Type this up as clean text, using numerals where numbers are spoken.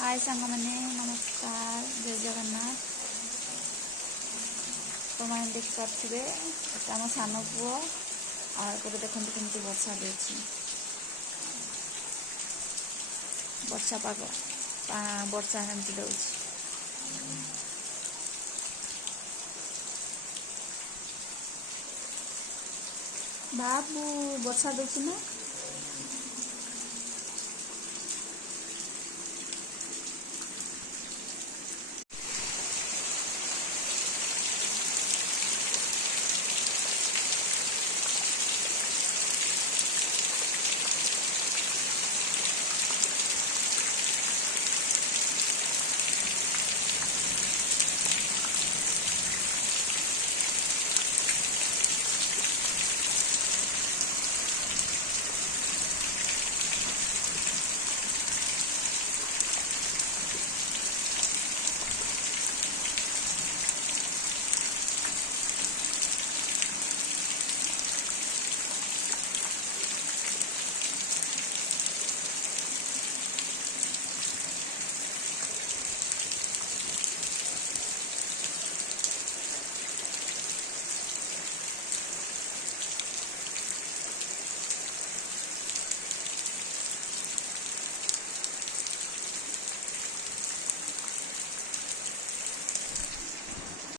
हाय सांग मैंने नमस्कार जय जगन्नाथ। तो मैंने देख पारे आम सान पुओ आगे देखते कमी वर्षा देती वर्षा पाग वर्षा एमती दे बाबू वर्षा दूसरी ना